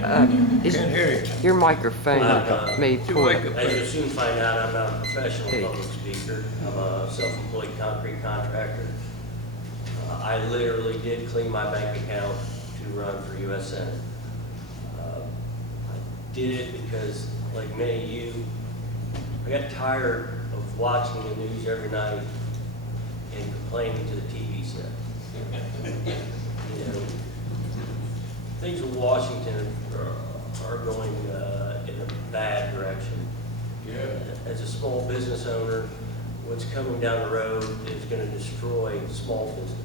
Can't hear you. Your microphone may pull it. As you'll soon find out, I'm not a professional public speaker. I'm a self-employed concrete contractor. I literally did clean my bank account to run for U.S. Senate. I did it because, like many of you, I got tired of watching the news every night and complaining to the TV set. You know, things in Washington are going in a bad direction. Yeah. As a small business owner, what's coming down the road is going to destroy small business.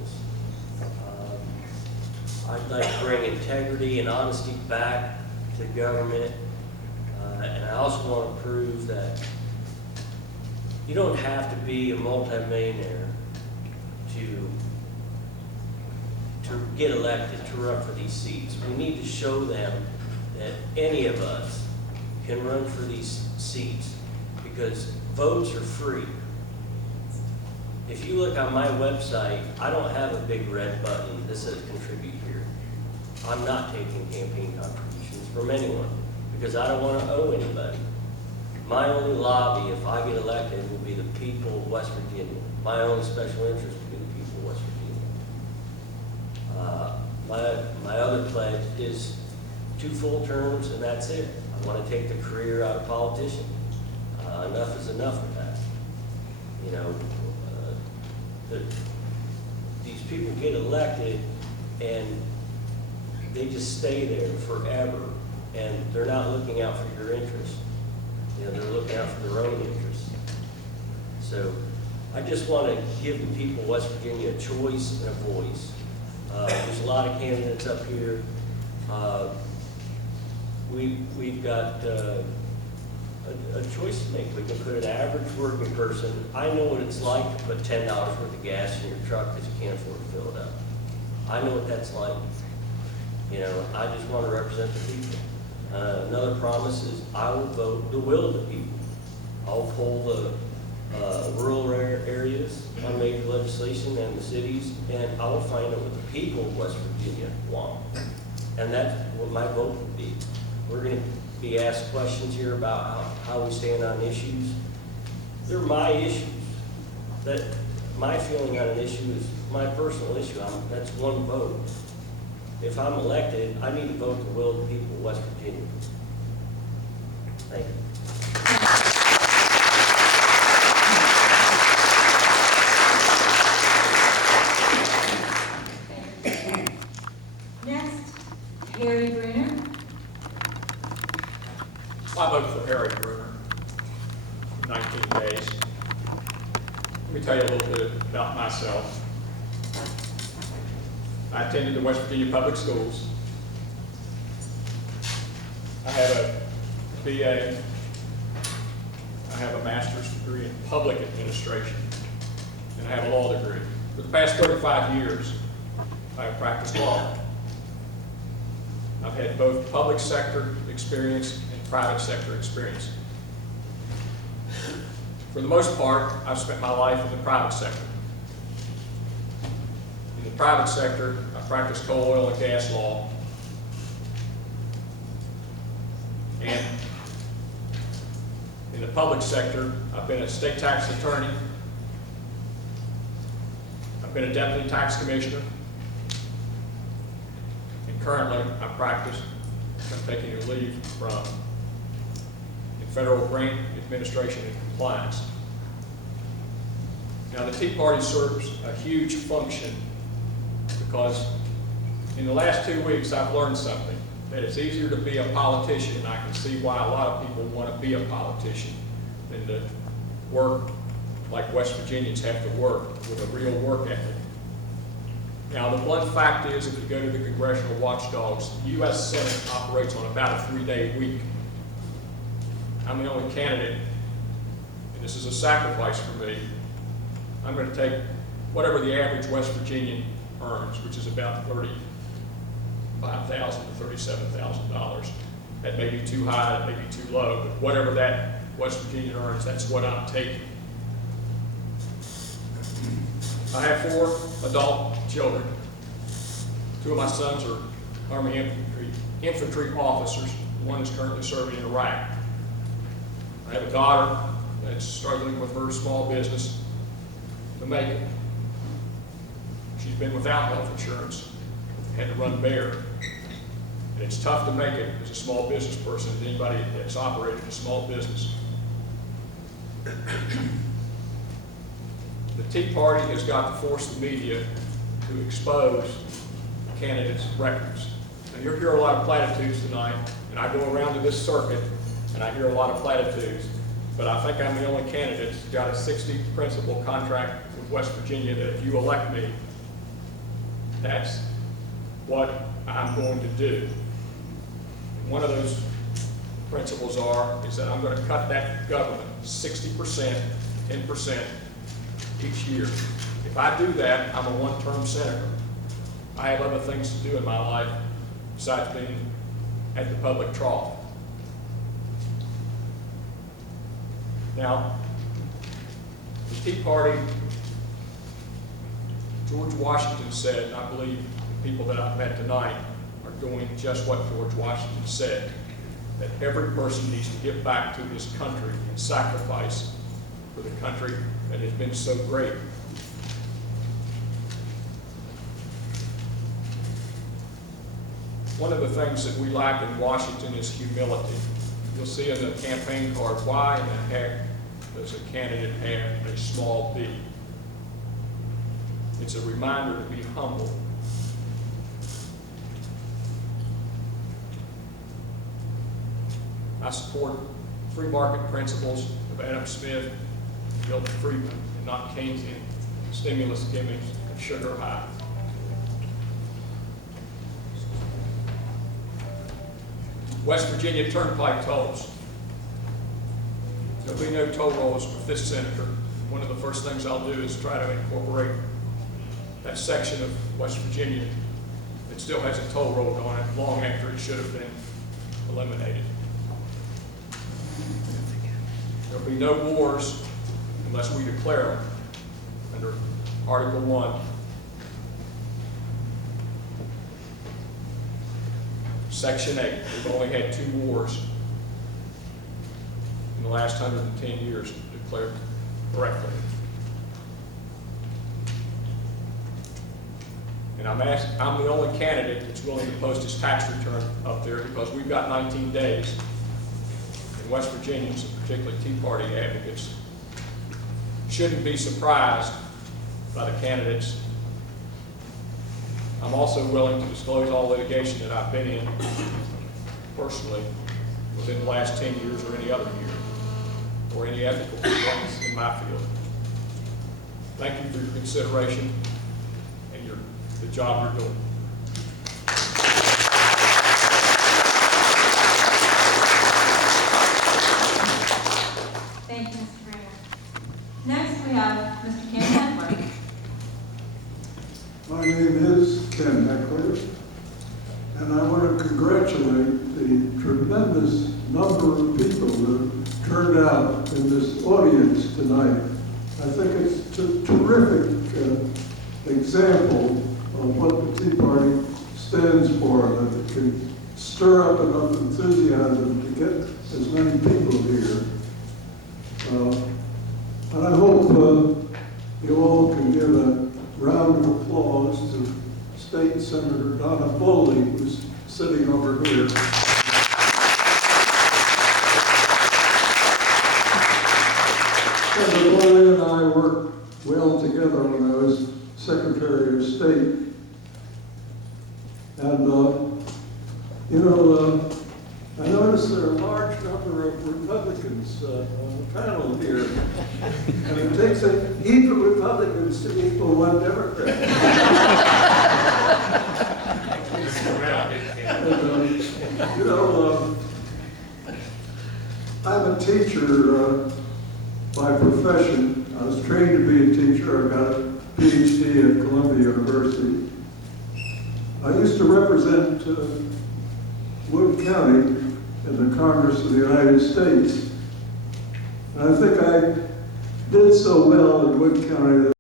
I'd like to bring integrity and honesty back to government, and I also want to prove that you don't have to be a multimillionaire to get elected to run for these seats. We need to show them that any of us can run for these seats because votes are free. If you look on my website, I don't have a big red button that says contribute here. I'm not taking campaign contributions from anyone because I don't want to owe anybody. My only lobby, if I get elected, will be the people of West Virginia. My only special interest will be the people of West Virginia. My other pledge is 2 full terms, and that's it. I want to take the career out of politician. Enough is enough of that. You know, these people get elected, and they just stay there forever, and they're not looking out for your interests. You know, they're looking out for their own interests. So I just want to give the people of West Virginia a choice and a voice. There's a lot of candidates up here. We've got a choice to make. We can put an average working person. I know what it's like to put $10 worth of gas in your truck because you can't afford to fill it up. I know what that's like. You know, I just want to represent the people. Another promise is I will vote the will of the people. I'll pull the rural areas on major legislation and the cities, and I will find out what the people of West Virginia want. And that's what my vote will be. We're going to be asked questions here about how we stand on issues. They're my issues. That my feeling on an issue is my personal issue. That's one vote. If I'm elected, I need to vote the will of the people of West Virginia. Thank you. Next, Harry Bruner. I voted for Harry Bruner, 19 days. Let me tell you a little bit about myself. I attended the West Virginia Public Schools. I have a BA. I have a master's degree in public administration, and I have a law degree. For the past 35 years, I have practiced law. I've had both public sector experience and private sector experience. For the most part, I've spent my life in the private sector. In the private sector, I practiced coal, oil, and gas law. And in the public sector, I've been a state tax attorney. I've been a deputy tax commissioner. And currently, I practice. I'm taking a leave from federal grant administration and compliance. Now, the Tea Party serves a huge function because in the last 2 weeks, I've learned something, that it's easier to be a politician, and I can see why a lot of people want to be a politician, than to work like West Virginians have to work, with a real work ethic. Now, the blunt fact is, if you go to the congressional watchdogs, the U.S. Senate operates on about a 3-day week. I'm the only candidate, and this is a sacrifice for me. I'm going to take whatever the average West Virginian earns, which is about $35,000 to $37,000. That may be too high, that may be too low, but whatever that West Virginian earns, that's what I'm taking. I have 4 adult children. 2 of my sons are Army infantry officers. One is currently serving in Iraq. I have a daughter that's struggling with her small business to make it. She's been without health insurance, had to run bare. And it's tough to make it as a small business person, as anybody that's operated a small business. The Tea Party has got to force the media to expose candidates' records. Now, you'll hear a lot of platitudes tonight, and I go around to this circuit, and I hear a lot of platitudes, but I think I'm the only candidate that's got a 60 principal contract with West Virginia that if you elect me, that's what I'm going to do. One of those principles is that I'm going to cut that government 60%, 10% each year. If I do that, I'm a one-term senator. I have other things to do in my life besides being at the public trough. Now, the Tea Party, George Washington said, and I believe the people that I've met tonight are doing just what George Washington said, that every person needs to give back to his country and sacrifice for the country that has been so great. One of the things that we lack in Washington is humility. You'll see in the campaign card, why in the heck does a candidate have a small b? It's a reminder to be humble. I support free market principles of Adam Smith, Milton Friedman, and not Keynesian stimulus gimmicks and sugar high. West Virginia Turnpike tolls. There'll be no toll rolls with this senator. One of the first things I'll do is try to incorporate that section of West Virginia that still has a toll road on it long after it should have been eliminated. There'll be no wars unless we declare them under Article 1. Section 8, we've only had 2 wars in the last 110 years declared correctly. And I'm the only candidate that's willing to post his tax return up there because we've got 19 days. And West Virginians, particularly Tea Party advocates, shouldn't be surprised by the candidates. I'm also willing to disclose all litigation that I've been in personally within the last 10 years or any other year, or any ethical complaints in my field. Thank you for your consideration and the job you're doing. Thank you, Mr. Brunner. Next, we have Mr. Ken Heckler. My name is Ken Heckler, and I want to congratulate the tremendous number of people that turned out in this audience tonight. I think it's a terrific example of what the Tea Party stands for, that it can stir up enough enthusiasm to get as many people here. And I hope you all can give a round of applause to State Senator Donna Foley, who's sitting over here. Senator Foley and I worked well together when I was Secretary of State. And, I noticed there are a large number of Republicans on the panel here. And it takes a heap of Republicans to equal one Democrat. I'm a teacher by profession. I was trained to be a teacher. I got a PhD at Columbia University. I used to represent Wood County in the Congress of the United States. And I think I did so well in Wood County that